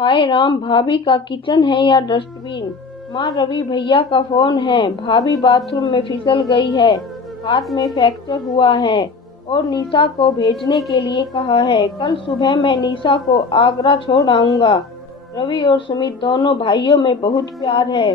हाय राम, भाभी का किचन है या डस्टबिन। माँ, रवि भैया का फोन है। भाभी बाथरूम में फिसल गई है, हाथ में फ्रैक्चर हुआ है और निशा को भेजने के लिए कहा है। कल सुबह मैं निशा को आगरा छोड़ आऊंगा। रवि और सुमित दोनों भाइयों में बहुत प्यार है।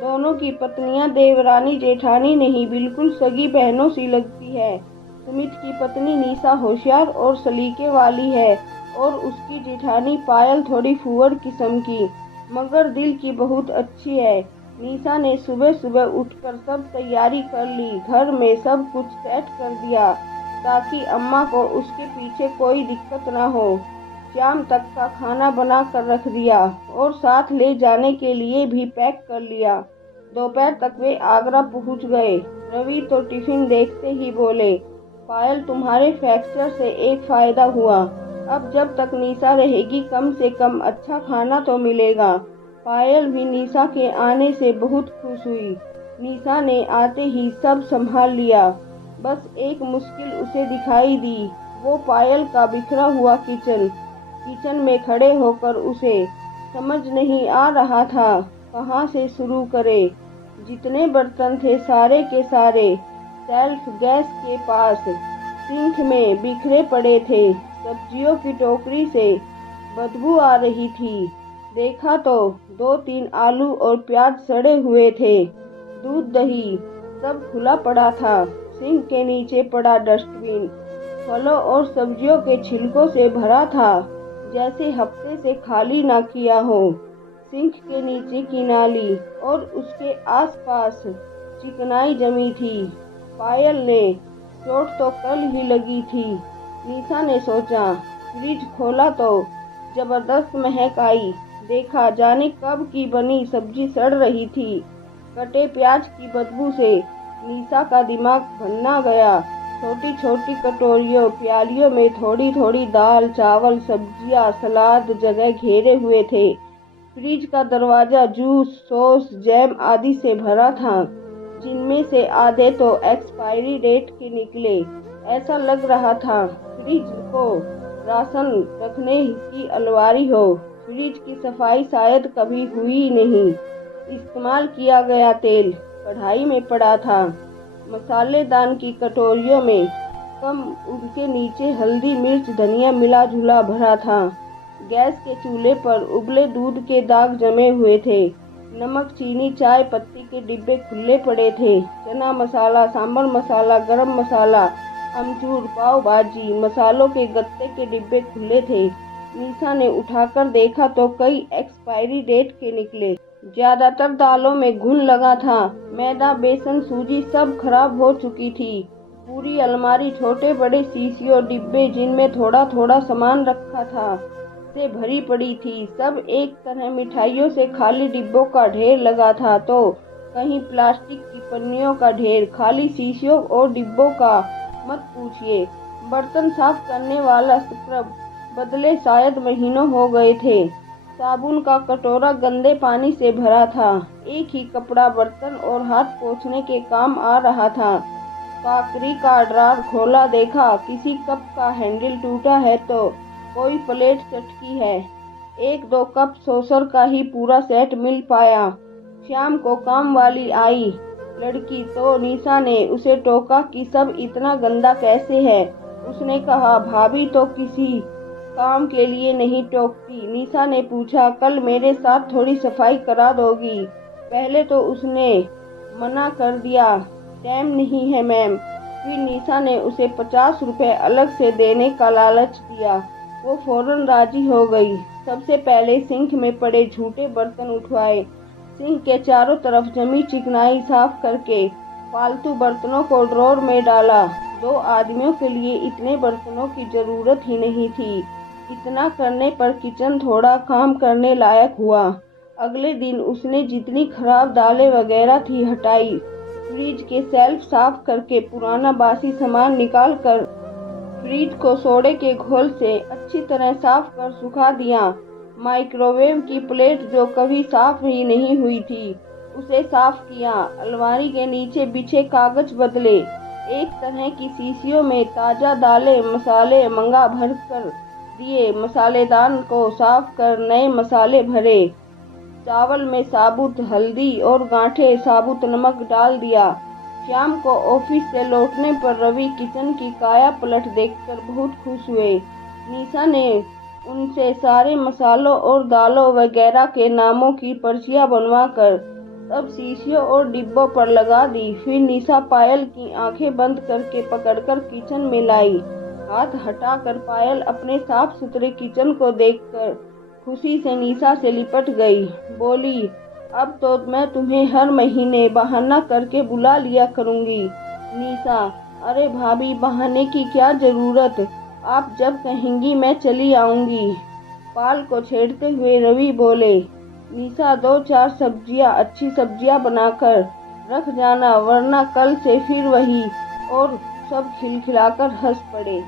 दोनों की पत्नियां देवरानी जेठानी नहीं, बिल्कुल सगी बहनों सी लगती है। सुमित की पत्नी निशा होशियार और सलीके वाली है और उसकी जेठानी पायल थोड़ी फुहड़ किस्म की, मगर दिल की बहुत अच्छी है। निशा ने सुबह सुबह उठकर सब तैयारी कर ली, घर में सब कुछ सेट कर दिया ताकि अम्मा को उसके पीछे कोई दिक्कत ना हो। शाम तक का खाना बना कर रख दिया और साथ ले जाने के लिए भी पैक कर लिया। दोपहर तक वे आगरा पहुंच गए। रवि तो टिफिन देखते ही बोले, पायल, तुम्हारे फ्रैक्चर से एक फायदा हुआ। अब जब तक निशा रहेगी कम से कम अच्छा खाना तो मिलेगा। पायल भी निशा के आने से बहुत खुश हुई। निशा ने आते ही सब संभाल लिया। बस एक मुश्किल उसे दिखाई दी, वो पायल का बिखरा हुआ किचन में खड़े होकर उसे समझ नहीं आ रहा था कहाँ से शुरू करे। जितने बर्तन थे सारे के सारे सेल्फ गैस के पास सिंक में बिखरे पड़े थे। सब्जियों की टोकरी से बदबू आ रही थी। देखा तो 2-3 आलू और प्याज सड़े हुए थे। दूध दही सब खुला पड़ा था। सिंक के नीचे पड़ा डस्टबिन फलों और सब्जियों के छिलकों से भरा था, जैसे हफ्ते से खाली ना किया हो। सिंक के नीचे की नाली और उसके आसपास चिकनाई जमी थी। पायल ने चोट तो कल ही लगी थी। निशा ने सोचा। फ्रिज खोला तो जबरदस्त महक आई। देखा जाने कब की बनी सब्जी सड़ रही थी। कटे प्याज की बदबू से निशा का दिमाग भन्ना गया। छोटी छोटी कटोरियों प्यालियों में थोड़ी थोड़ी दाल, चावल, सब्जियां, सलाद जगह घेरे हुए थे। फ्रिज का दरवाजा जूस, सॉस, जैम आदि से भरा था, जिनमें से आधे तो एक्सपायरी डेट के निकले। ऐसा लग रहा था फ्रिज को राशन रखने की अलमारी हो। फ्रिज की सफाई शायद कभी हुई नहीं। इस्तेमाल किया गया तेल कढ़ाई में पड़ा था। मसालेदान की कटोरियों में कम, उनके नीचे हल्दी, मिर्च, धनिया मिला जुला भरा था। गैस के चूल्हे पर उबले दूध के दाग जमे हुए थे। नमक, चीनी, चाय पत्ती के डिब्बे खुले पड़े थे। चना मसाला, सांभर मसाला, गरम मसाला, अमचूर, पाव भाजी मसालों के गत्ते के डिब्बे खुले थे। निशा ने उठाकर देखा तो कई एक्सपायरी डेट के निकले। ज्यादातर दालों में घुन लगा था। मैदा, बेसन, सूजी सब खराब हो चुकी थी। पूरी अलमारी छोटे बड़े शीशियों डिब्बे जिनमें थोड़ा थोड़ा सामान रखा था से भरी पड़ी थी। सब एक तरह मिठाइयों से खाली डिब्बों का ढेर लगा था तो कहीं प्लास्टिक की पन्नियों का ढेर। खाली शीशियों और डिब्बों का मत पूछिए। बर्तन साफ करने वाला स्क्रब बदले शायद महीनों हो गए थे। साबुन का कटोरा गंदे पानी से भरा था। एक ही कपड़ा बर्तन और हाथ पोंछने के काम आ रहा था। काकरी का ड्रार खोला, देखा किसी कप का हैंडल टूटा है तो कोई प्लेट चटकी है। 1-2 कप सॉसर का ही पूरा सेट मिल पाया। शाम को काम वाली आई लड़की तो निशा ने उसे टोका कि सब इतना गंदा कैसे है। उसने कहा, भाभी तो किसी काम के लिए नहीं टोकती। निशा ने पूछा, कल मेरे साथ थोड़ी सफाई करा दोगी? पहले तो उसने मना कर दिया, टाइम नहीं है मैम। फिर निशा ने उसे 50 रुपए अलग से देने का लालच दिया। वो फौरन राजी हो गई। सबसे पहले सिंक में पड़े झूठे बर्तन उठवाए। सिंक के चारों तरफ जमी चिकनाई साफ करके फालतू बर्तनों को ड्रॉर में डाला। 2 आदमियों के लिए इतने बर्तनों की जरूरत ही नहीं थी। इतना करने पर किचन थोड़ा काम करने लायक हुआ। अगले दिन उसने जितनी खराब दालें वगैरह थी हटाई। फ्रिज के शेल्फ साफ करके पुराना बासी सामान निकाल कर फ्रिज को सोडे के घोल से अच्छी तरह साफ कर सुखा दिया। माइक्रोवेव की प्लेट जो कभी साफ ही नहीं हुई थी उसे साफ किया। अलमारी के नीचे बिछे कागज बदले। एक तरह की शीशियों में ताजा दालें मसाले मंगा भर कर दिए, मसालेदान को साफ कर नए मसाले भरे, चावल में साबुत हल्दी और गांठे साबुत नमक डाल दिया। शाम को ऑफिस से लौटने पर रवि किचन की काया पलट देखकर बहुत खुश हुए। निशा ने उनसे सारे मसालों और दालों वगैरह के नामों की पर्चियां बनवाकर सब शीशियों और डिब्बों पर लगा दी। फिर निशा पायल की आंखें बंद करके पकड़कर किचन में लाई। हाथ हटाकर पायल अपने साफ सुथरे किचन को देखकर खुशी से निशा से लिपट गई। बोली, अब तो मैं तुम्हें हर महीने बहाना करके बुला लिया करूंगी। निशा, अरे भाभी, बहाने की क्या जरूरत, आप जब कहेंगी मैं चली आऊंगी। पाल को छेड़ते हुए रवि बोले, निशा 2-4 सब्जियां, अच्छी सब्जियां बनाकर रख जाना, वरना कल से फिर वही। और सब खिलखिलाकर हंस पड़े।